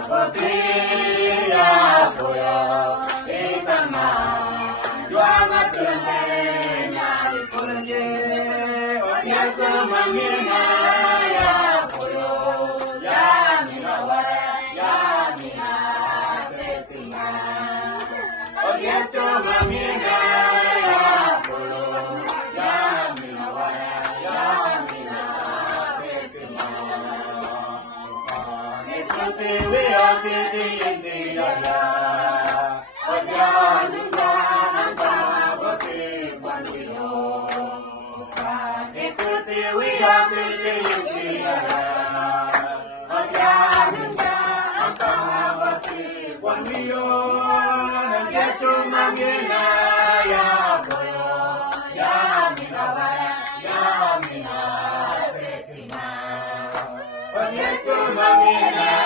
Bosía Foyo, Itama, Yuama Tulenya, Ikolanje, Otiasa Mamina, Ya Foyo, Ya Mina Wara, Ya Mina Tetina, Otiasa Mamina, Ya Foyo, Ya Mina Wara, Ya Mina Tetina. We are the India, Ojanuga, and Bhagavati, Pandino. We are the India, Ojanuga, and Bhagavati, Pandino. And get to Mamina, Ya Boyo, Ya Minawara, Ya Mina, Betima. And get to Mamina.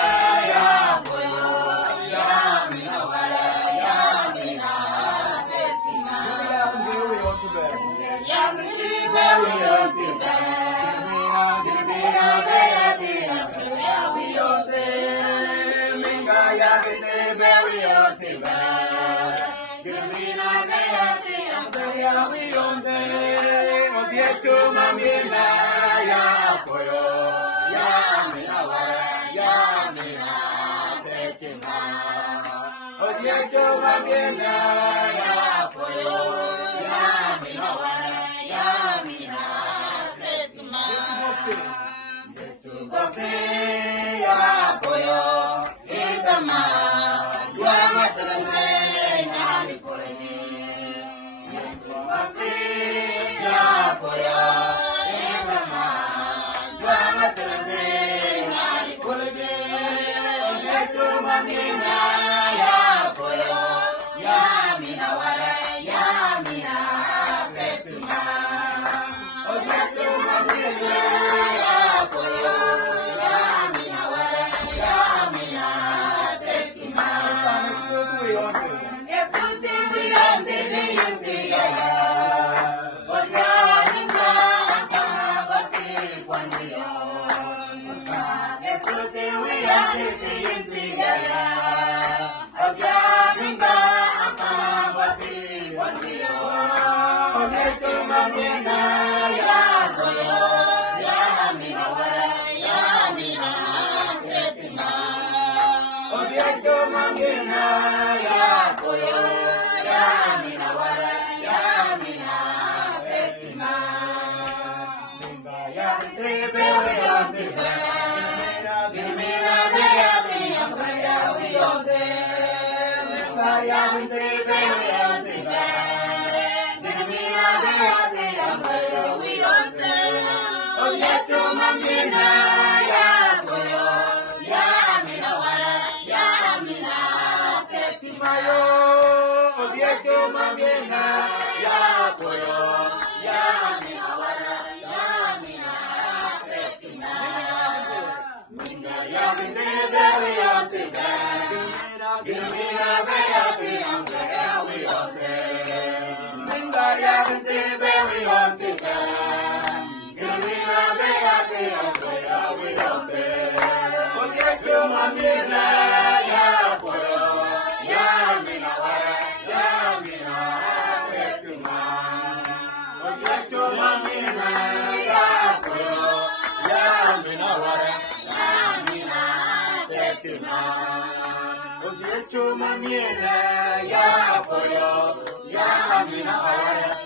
Ya,